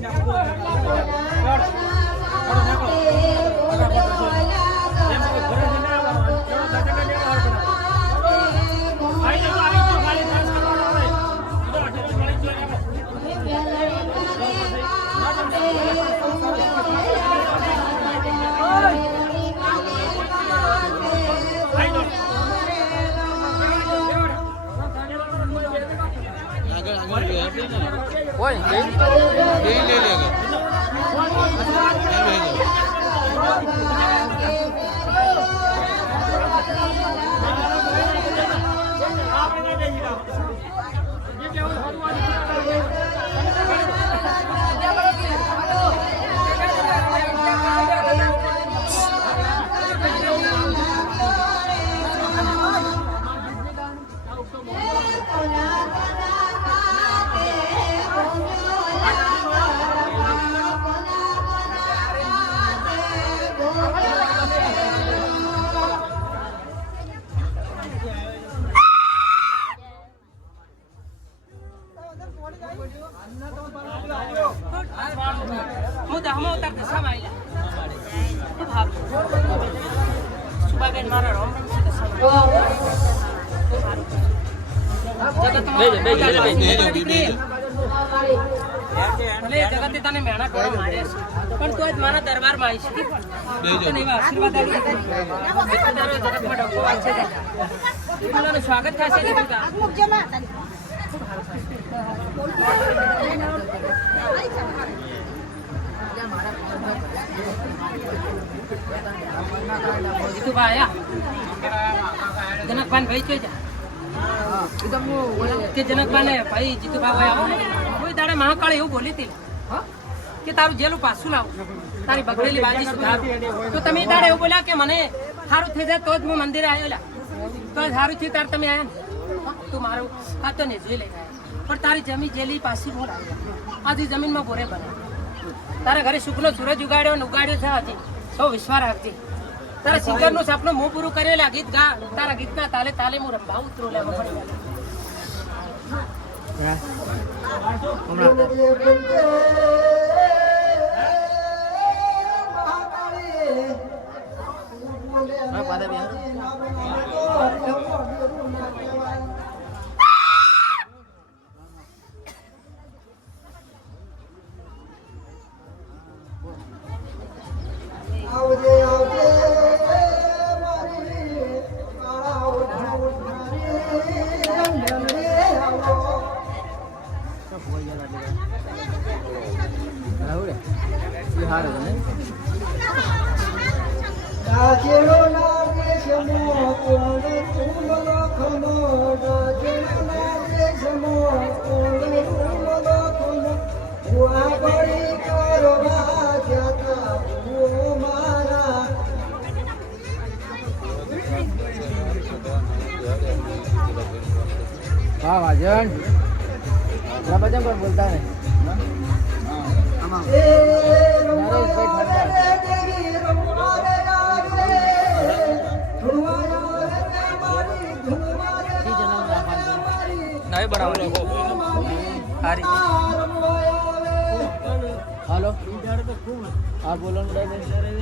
કોઈ હું દહમો ઉતાર દશામાં આવેલા ખૂબ સારું સુભાબેન મારા રોમ રોમ છે દશામાં જગતમાં બેજો, બેજો, બેજો, દીકરી. ભલે એ જગતે તને મહેનત કરવા માર્યા છે પણ તું આજ મારા દરબારમાં આવીશ તને એવા આશીર્વાદ આપી એટલે તારો જગતમાં ડંકો વાગશે ને. વિમલાનું સ્વાગત થશે ને તું તાર. જીતુભા આયા જનકભાઈ ભાઈ છે કે જનકભાઈ ભાઈ જીતુભા ભાઈ આવો. કોઈ દાડે મહાકાળ એવું બોલી હતી. કે તારું જેલું પાછું લાવું. તારી બગડેલી બાજી સુધારું. તો તમે તારે એવું બોલ્યા કે મને સારું થઈ જાય તો જ હું મંદિરે આવ્યો તો સારું થયું તાર તમે આવ્યા ને. તું મારું આ તો ને જોઈ લઈને આવ્યા પણ તારી જમીન જેલી પાછી હું લાવ્યા આજે જમીનમાં બોરે બને. તારા ઘરે સુખનો સૂરજ ઉગાડ્યો ને ઉગાડ્યો છે હજી સૌ વિશ્વા રાખજે તારા સિંગરનું સપનું હું પૂરું કરેલા ગીત ગા તારા ગીતના તાલે તાલે હું રંભા ઉતરું લે પડે. વાળો. આવજે વાજન બધા પણ બોલતા નહીં. એ આવી બનાવવાની સારી હાલો. હા બોલો મહેશભાઈ.